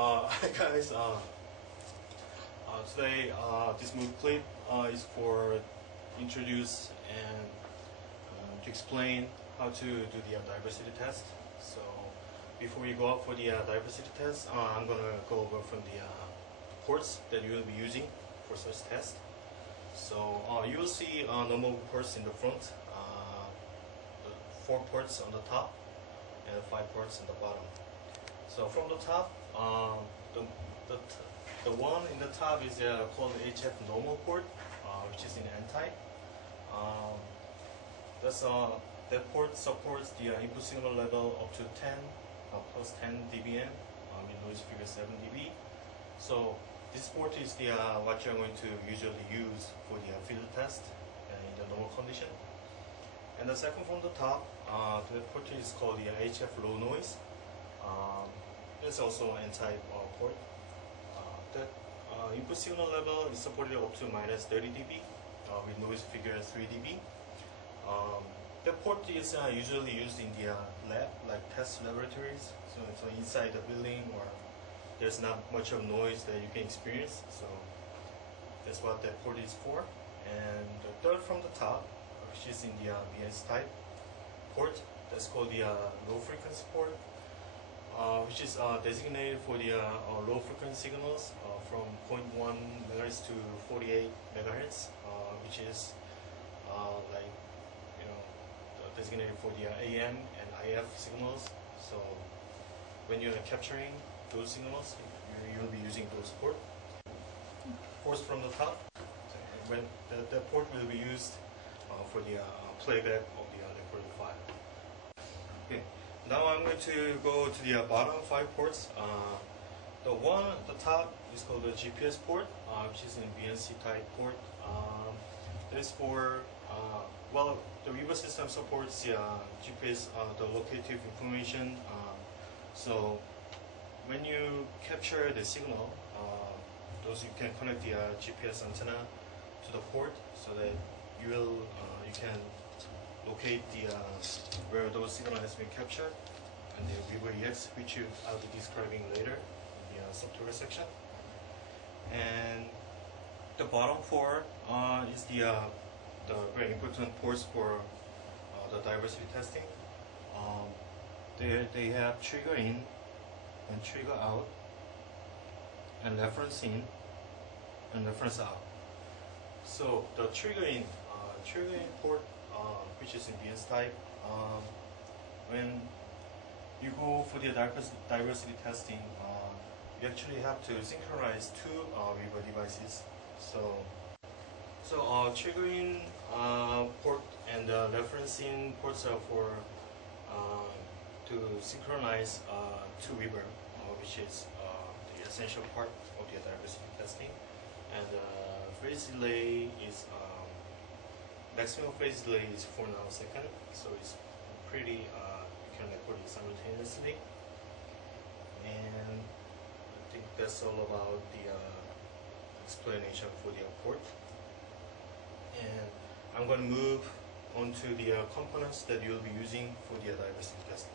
Hi guys, today this movie clip is for introduce and to explain how to do the diversity test. So before we go out for the diversity test, I'm gonna go over from the ports that you will be using for such test. So you will see normal ports in the front, the 4 ports on the top and 5 ports on the bottom. So from the top, the one in the top is called HF normal port, which is in N-type. That port supports the input signal level up to 10 plus 10 dBm in noise figure 7 dB. So this port is the what you're going to usually use for the field test in the normal condition. And the second from the top, the port is called the HF low noise. It's also an N-type port. The input signal level is supported up to minus 30 dB with noise figure 3 dB. The port is usually used in the lab, like test laboratories. So it's inside the building, or there's not much of noise that you can experience. So that's what that port is for. And the third from the top, which is in the BS type port, that's called the low frequency port. Which is designated for the low frequency signals from 0.1 MHz to 48 MHz, which is like designated for the AM and IF signals. So when you're capturing those signals, you'll be using those ports. Ports from the top, when the port will be used for the playback of the recorded file. Okay. Now I'm going to go to the bottom 5 ports. The one at the top is called the GPS port, which is in BNC type port. That is for, well, the WEIVER system supports the GPS, the locative information. So when you capture the signal, you can connect the GPS antenna to the port so that you can locate the where those signal has been captured, and the WEIVR, which I'll be describing later in the software section. And the bottom 4 is the very important ports for the diversity testing. They have trigger in and trigger out, and reference in and reference out. So the trigger in port, which is in BS type, when you go for the diversity testing, you actually have to synchronize 2 WEIVR devices. So triggering port and reference in ports are for to synchronize 2 WEIVR, which is the essential part of the diversity testing. And phase delay is maximum phase delay is 4 nanoseconds, so it's pretty, you can record it simultaneously. And I think that's all about the explanation for the port. And I'm going to move on to the components that you'll be using for the diversity testing.